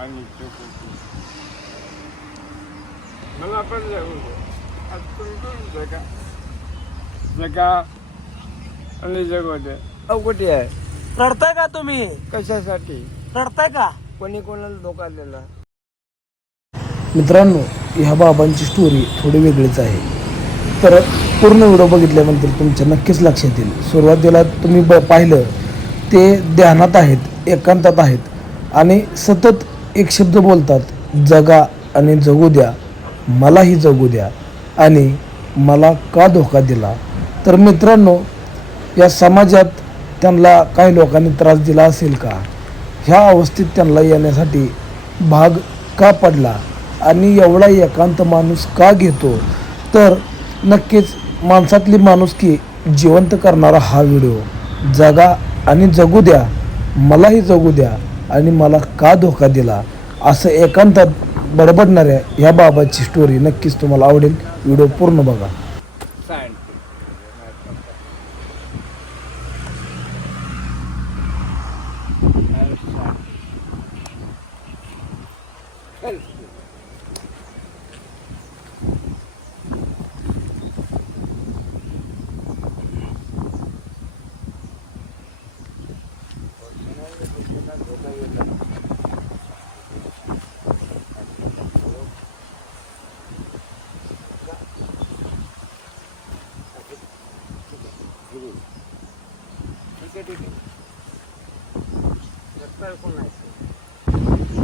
आणि मला पण जगू? आणि जगू दे. कुठे आहे? रडताय का तुम्ही? कशासाठी? रडताय का? कोणी कोणाला धोका दिला? मित्रांनो ह्या बाबांची स्टोरी थोडी वेगळीच आहे. तर पूर्ण व्हिडिओ बघितल्यानंतर तुमच्या नक्कीच लक्षात येईल. सुरुवातीला तुम्ही ब पाहिलं ते ध्यानात आहेत एकांतात आहेत. आणि सतत एक शब्द बोलतात जगा आणि जगू द्या मलाही जगू द्या. आणि मला का धोका दिला? तर मित्रांनो या समाजात त्यांना काही लोकांनी त्रास दिला असेल का? ह्या अवस्थेत त्यांना येण्यासाठी भाग का पडला? आणि एवढा एकांत माणूस का घेतो? तर नक्कीच माणसातली माणुसकी जिवंत करणारा हा व्हिडिओ जगा आणि जगू द्या मलाही जगू द्या आणि मला का धोका दिला? असं एकांतात बडबडणाऱ्या ह्या बाबाची स्टोरी नक्कीच तुम्हाला आवडेल. व्हिडिओ पूर्ण बघा.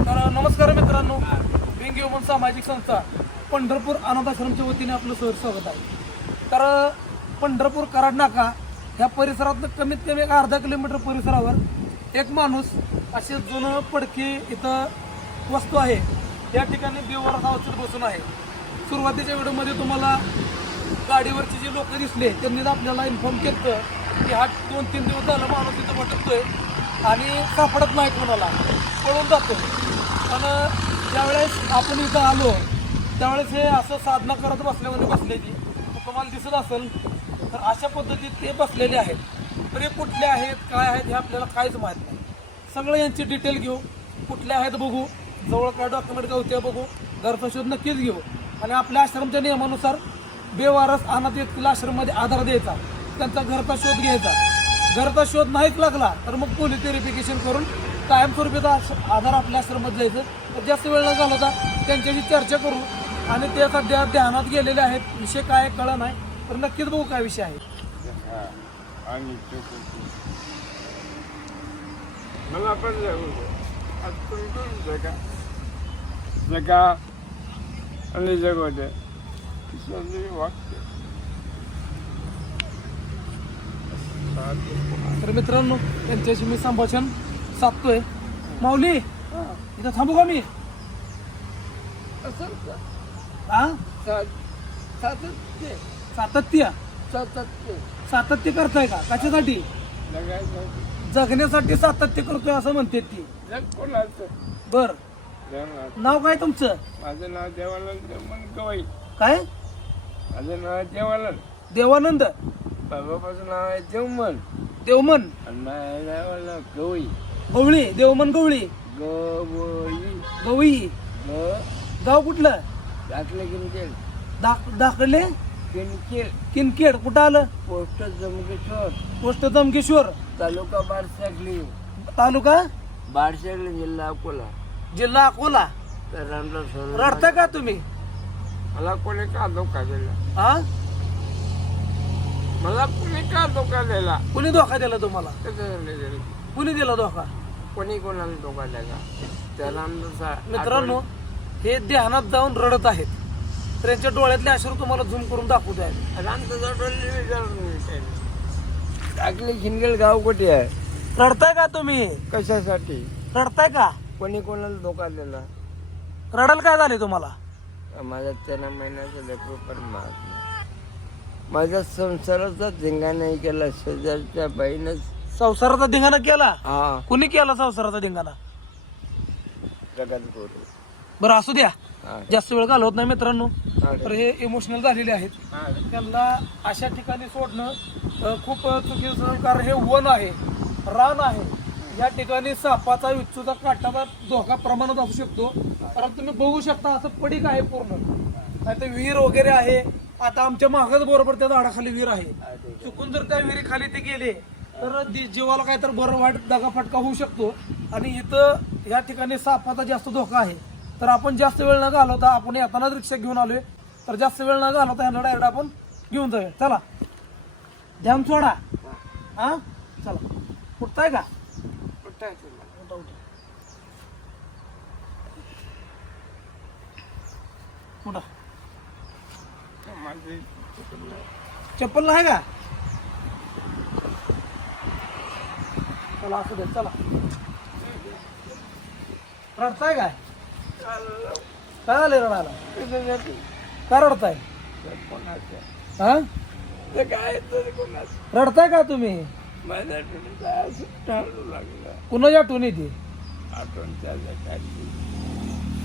तर नमस्कार मित्रांनो विंग ह्युमन सामाजिक संस्था पंढरपूर अनाथाश्रमच्या वतीने आपलं सहर स्वागत आहे. तर पंढरपूर कराड नाका ह्या परिसरात कमीत कमी एक अर्धा किलोमीटर परिसरावर एक माणूस असे जुनं पडकी इथं वस्तू आहे. या ठिकाणी देवरा औषध बसून आहे. सुरुवातीच्या व्हिडिओमध्ये तुम्हाला गाडीवरचे जे लोक दिसले त्यांनी आपल्याला इन्फॉर्म केलं की हा दोन तीन दिवस झाला माणूस तिथं भटकतोय आणि सापडत नाही कोणाला पळून जातो पण ज्यावेळेस आपण इथं आलो त्यावेळेस हे असं साधना करत बसल्यामध्ये बसलेली तुम्हाला दिसत असेल तर अशा पद्धतीत ते बसलेले आहेत. तर हे कुठले आहेत काय आहेत हे आपल्याला काहीच माहीत नाही. सगळं यांची डिटेल घेऊ कुठले आहेत बघू जवळ काय डॉक्युमेंट गावते बघू घरचा शोध नक्कीच घेऊ. आणि आपल्या आश्रमच्या नियमानुसार बेवारस अनाथ व्यक्तीला आश्रममध्ये आधार द्यायचा. त्यांचा घरचा शोध घ्यायचा. घरचा शोध नाहीच लागला तर मग पोलीस व्हेरिफिकेशन करून कायमस्वरूपीचा आधार आपल्या आश्रमात जायचं. तर जास्त वेळ झाला होता त्यांच्याशी चर्चा करू आणि ते सध्या ध्यानात गेलेले आहेत. विषय काय कळा नाही तर नक्कीच बघू काय विषय आहे. जगा आणि चुकूची मला पण जगा जगा आणि वागते. तर मित्रांनो त्यांच्याशी मी संभाषण साधतोय. माऊली इथं थांबू का मी? हा सातत्य. सातत्य सातत्य सातत्य करताय का? कशासाठी? जगण्यासाठी सातत्य करतोय असं म्हणते ती. बर. नाव काय तुमचं? माझं नाव देवानंद गवई काय? माझं नाव देवानंद. देवानंद. बाबापाचं नाव आहे देवमन. देवमन. आणि माझ्या नावाला गवई गवळी. देवमन गवळी. गवई गवळी. ग. गाव कुठलं? दाखले किनकेल. दाख दाखले? किनकेल. किनकेड कुठं आलं? पोस्ट जमकेश्वर. पोस्ट जमकेश्वर. तालुका बारसागली तालुका? बारसागली जिल्हा अकोला. जिल्हा अकोला. तर रडता का तुम्ही? मला कोणी का धोका दिला? हा मला कोणी का धोका दिला? कुणी धोका दिला तुम्हाला? कुणी दिला? धोका? कोणी कोणाला धोका दिला? त्याला आमचं मित्रांनो हे ध्यानात जाऊन रडत आहेत. तर यांच्या डोळ्यातले अश्रू तुम्हाला झूम करून दाखवत विचारून विचारलं. टाकली हिंगल गाव कुठे आहे? रडताय का तुम्ही? कशासाठी? रडताय का? कोणी कोणाला धोका दिला? रडाल काय झाले तुम्हाला? माझ्या तेरा महिन्याचा लेकरू पण मारला. माझ्या संसाराचा धिंगा नाही केला शेजारच्या बाईनंच संसाराचा धिंगाणा केला? हा. कुणी केला संसाराचा धिंगाणा? जगात करू बरं असू द्या. हा. जास्त वेळ घालवत नाही मित्रांनो. तर हे इमोशनल झालेले आहेत. त्यांना अशा ठिकाणी सोडणं अ, खूप चुकीचं कारण हे वन आहे रान आहे. या ठिकाणी सापाचा विच्छूचा काटाचा धोका प्रमाणात असू शकतो. कारण तुम्ही बघू शकता असं पडीक आहे पूर्ण. नाही तर विहीर वगैरे आहे. आता आमच्या मागच बरोबर त्या झाडाखाली विहीर आहे. चुकून जर त्या विहिरी खाली ते गेले तर जीवाला काय तर बरं वाईट दगाफटका होऊ शकतो. आणि इथं या ठिकाणी सापाचा जास्त धोका आहे. तर आपण जास्त वेळ न घालवता आपण येतानाच रिक्षा घेऊन आलोय. तर जास्त वेळ न घालवता यांना डायरेक्ट आपण घेऊन जाऊया. चला. ध्यान सोडा. हा? चला. उठताय का? उठा. उठा. माझी चप्पल नाही का? चला असू दे चला. रडताय काय? काय झाले रडायला. काय रडताय? कोणाचं हा? ते काय तरी कोणाचं रडताय का तुम्ही? माझ्या असं लागलं आठवण येते आठवण त्या जगाची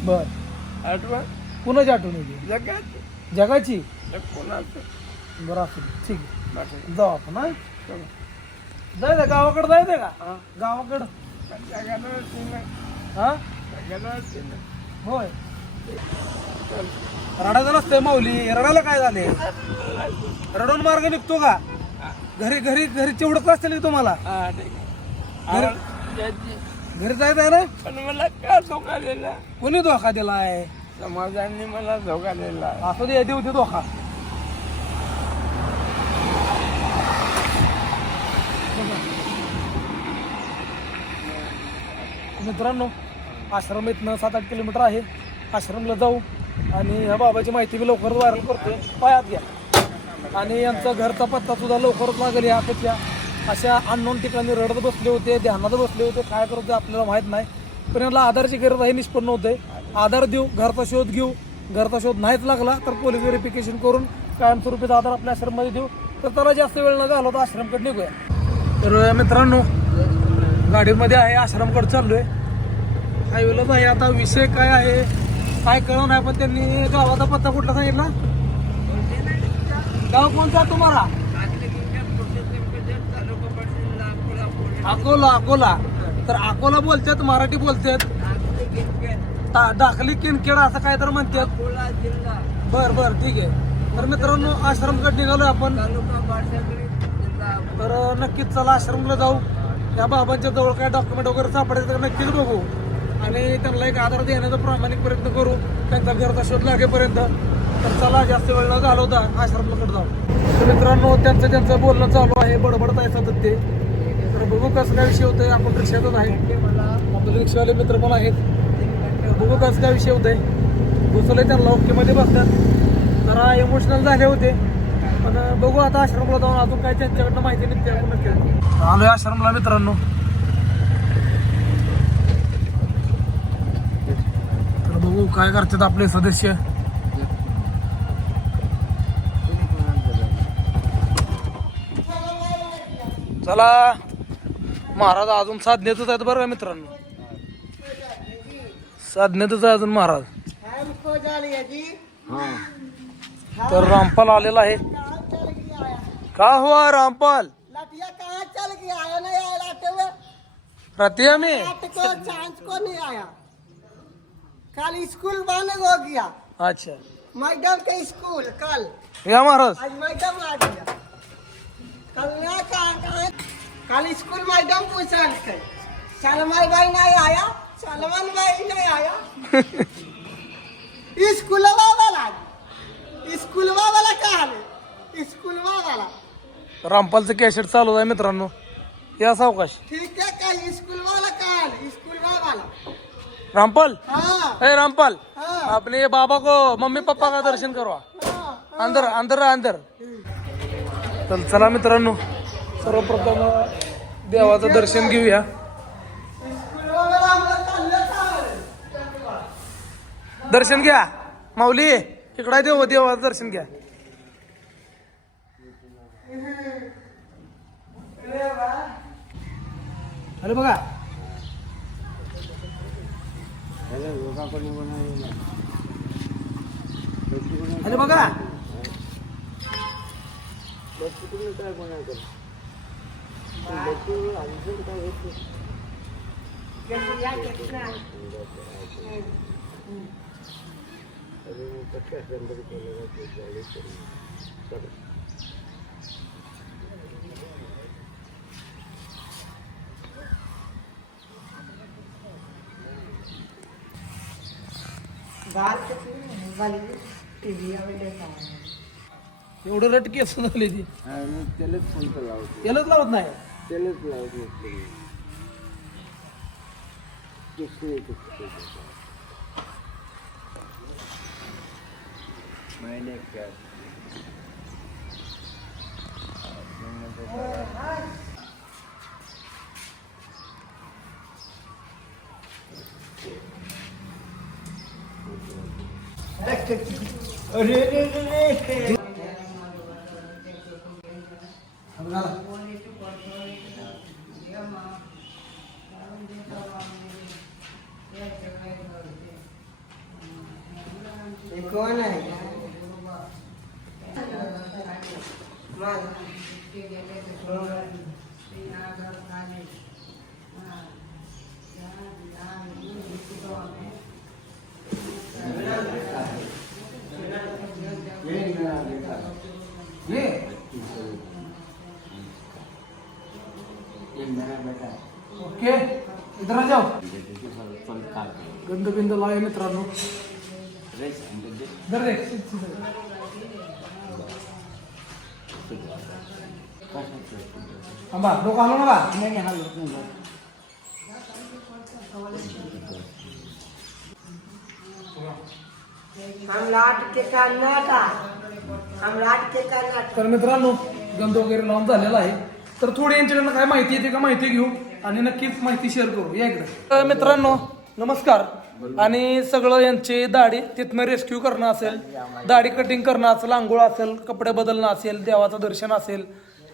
बर. आठवण कुणाची आठवण येते जगाची. जगाची? कोणाचं? बरं असू दे ठीक आहे. जाऊ आपण हा. जायचं गावाकडे जायचंय का? हा. गावाकडं. हा? होय. रडायचं नसतंय माऊली. रडायला काय झाले रडून मार्ग निघतो का? घरी घरी घरी तेवढंच असतील की तुम्हाला? घरी जायचं आहे ना? पण मला का धोका दिला? कोणी धोका दिलाय? समाजाने मला धोका दिला. असू दे देऊ दे धोका. मित्रांनो आश्रम इथनं सात आठ किलोमीटर आहे. आश्रमला जाऊ आणि ह्या बाबाची माहिती मी लवकर व्हायरल करतोय. पायात घ्या. आणि यांचा घरचा पत्ता सुद्धा लवकरच लागेल या अपेक्षा अशा अननोन ठिकाणी रडत बसले होते ध्यानात बसले होते. काय करत होते आपल्याला माहीत नाही. पण यांना आधारची गरज आहे निष्पन्न होते आधार देऊ घरचा शोध घेऊ. घरचा शोध नाहीच लागला तर पोलीस व्हेरिफिकेशन करून कायमस्वरूपीचा आधार आपल्या आश्रममध्ये देऊ. तर त्याला जास्त वेळ न घालवता आश्रमकडे निघूया. तर मित्रांनो गाडीमध्ये आहे आश्रमकडे चाललोय. हायवेलाच आहे आता विषय काय आहे काय कळलं नाही पण त्यांनी गावाचा पत्ता कुठला सांगितला? गाव कोणता तुम्हाला? अकोला अकोला. तर अकोला बोलतात मराठी बोलतात. दा- दाखली किनखेड असं काय तर म्हणतात. बर बर ठीक आहे. तर मित्रांनो आश्रमकडे निघालो आपण. तर नक्कीच चला आश्रमला जाऊ. त्या बाबांच्या जवळ काय डॉक्युमेंट वगैरे सापडायचं तर नक्कीच बघू. आणि त्यांना एक आधार देण्याचा प्रामाणिक प्रयत्न करू. त्यांचा घरचा शोध लागेपर्यंत. तर चला जास्त वेळ न घालवता आश्रमाकडे जाऊ. तर मित्रांनो त्यांचं त्यांचं बोलणं चालू आहे. बडबडत आहे सातत्य ते. तर बघू कसं काय विषय होतोय. आपण रिक्षातच आहे आपले रिक्षावाले मित्र पण आहेत. बघू कसं काय विषय होतोय. घुसले त्यांना ओकेमध्ये बसतात. जरा इमोशनल झाले होते. पण बघू आता आश्रमला जाऊन अजून काय त्यांच्याकडनं माहिती निघते आपण नक्की आलोय आश्रमला मित्रांनो. तर बघू काय करतात आपले सदस्य. चला. महाराज अजून साधनेतच आहेत बरं का मित्रांनो? साधनेतच आहे अजून महाराज. तर रामपाल आलेला आहे. का हुआ रामपाल? लटिया कहाँ चल गया? आया नहीं आया लाटे हुए रतिया में? को को नहीं आया। कल स्कूल बंद हो गया। अच्छा। मैडम के स्कूल कल। या महाराज। आज मैडम आ गया। कल ना कहाँ कहाँ? कल स्कूल मैडम पूछा के। सलमान भाई नहीं आया। सलमान भाई नहीं आया। स्कूलवा वाला। स्कूलवा वाला कहाँ है? स्कूलवा वाला। रामपालचं कॅसेट चालू आहे मित्रांनो. या सावकाश. ठीक कल स्कूल वाला कहाँ स्कूल वाला रामपाल? हाँ. ए रामपाल. हाँ. अपने बाबा को मम्मी पप्पा का दर्शन करवा अंदर अंदर अंदर. तर चला मित्रांनो. सर्वप्रथम देवाचं दर्शन घेऊया. दर्शन घ्या. माऊली इकडे देव देवाचं दर्शन घ्या. अरे बघा अरे बघा बाल एवढं रटकी असं झाली ती. त्यालाच फोन लावतो यालाच लावत नाही? त्यालाच लावत महिने काय? अरे रे रे रे ये कौन बिंद लावे मित्रांनो धर रे थांबा डोकं हलवू नका नाही हलत नाही हम लाट के कर्नाटा हम लाट के कर्नाटक तर मित्रांनो गंध वगैरे लावून झालेला आहे तर थोडी यांच्याकडनं काय माहिती येते का माहिती घेऊ आणि नक्कीच माहिती शेअर करू या इकडे तर मित्रांनो नमस्कार आणि सगळं यांची दाढी तिथनं रेस्क्यू करणं असेल दाढी कटिंग करणं असेल आंघोळ असेल कपडे बदलणं असेल देवाचं दर्शन असेल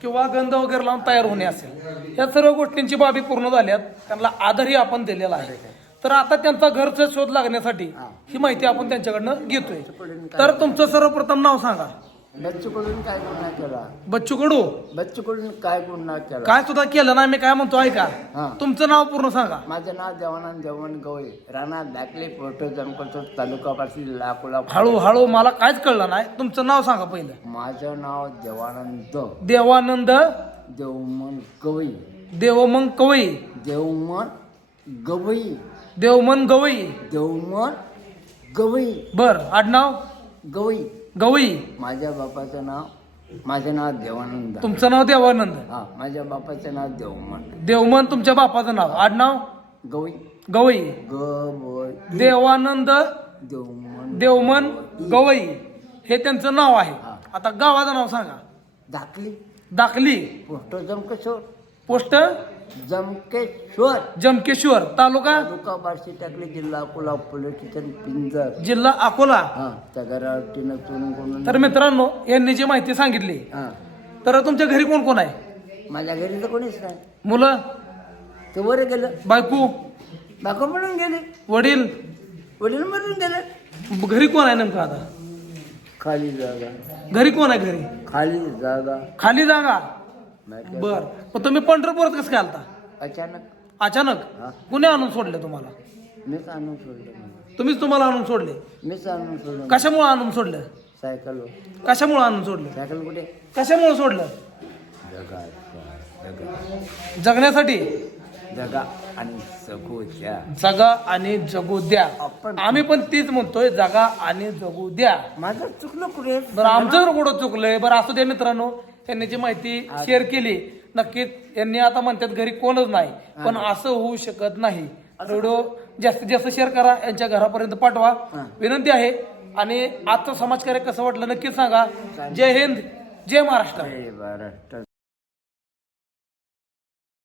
किंवा गंध वगैरे लावून तयार होणे असेल या सर्व गोष्टींची बाबी पूर्ण झाल्यात त्यांना आधारही आपण दिलेला आहे. तर आता त्यांचा घरचा शोध लागण्यासाठी ही माहिती आपण त्यांच्याकडनं घेतोय. तर तुमचं सर्वप्रथम नाव सांगा. बच्चूकडून काय गुन्हा केला? बच्चू कडू बच्चूकडून काय गुन्हा केला? काय सुद्धा केलं ना मी काय म्हणतो ऐका. हा. तुमचं नाव पूर्ण सांगा. माझं नाव देवानंद देवण गवळे. राणा दाखले पोटो जमकोतो तालुका पाशी लाकोला हळू हळू मला काहीच कळलं नाही. तुमचं नाव सांगा पहिलं. माझं नाव देवानंद. देवानंद? देवमन गवई देवमन कवई देवमन गवई देवमन गवई देवमन गवई बर आडनाव? गवई गवई. माझ्या बापाचं नाव माझं नाव देवानंद तुमचं नाव देवानंद. हा माझ्या बापाचं नाव देवमन. देवमन तुमच्या बापाचं नाव. आडनाव? गवई. गवई. गवई. देवानंद देवमन. देवमन गवई. हे त्यांचं नाव आहे. आता गावाचं नाव सांगा. Dakhli. Dakhli. Post Jamkeshwar post? Jamkeshwar. Jamkeshwar तालुका? तालुका बार्शी टाकली जिल्हा अकोला पोलीस स्टेशन पिंजर. जिल्हा अकोला? हा त्या चोरून कोण तर मित्रांनो यांनी जी माहिती सांगितली हा. तर तुमच्या घरी कोण कोण आहे? माझ्या घरी तर कोणीच नाही. मुलं? ते वर गेलं. बायको? बाको म्हणून गेले. वडील? वडील मरून गेले. घरी कोण आहे नेमकं आता? खाली जागा. घरी कोण आहे घरी? खाली जागा. खाली जागा? बर. मग तुम्ही पंढरपुरात कसं काय आलता? अचानक. अचानक? हा. कुणी आणून सोडले तुम्हाला? मीच आणून सोडलं. मला. तुम्हीच तुम्हाला आणून सोडले? मीच आणून सोडलं. कशामुळे आणून सोडलं? सायकलवर. कशामुळे आणून सोडलं? सायकल कुठे? कशामुळे सोडलं? जगा जगा. जगण्यासाठी? जगा आणि सगोच्या जगा आणि जगू द्या आपण- आम्ही पण तीच म्हणतोय जगा आणि जगू द्या माझं चुकलं कुठे? बरं आमचं जर कुठं चुकलंय? बरं असू दे मित्रांनो. त्यांनी जी माहिती शेअर केली नक्कीच यांनी आता म्हणतात घरी कोणच नाही. पण असं होऊ शकत नाही. व्हिडिओ जास्तीत जास्त शेअर करा यांच्या घरापर्यंत पाठवा. विनंती आहे. आणि आजचं समाजकार्य कसं वाटलं नक्कीच सांगा. जय हिंद जय महाराष्ट्र. महाराष्ट्र.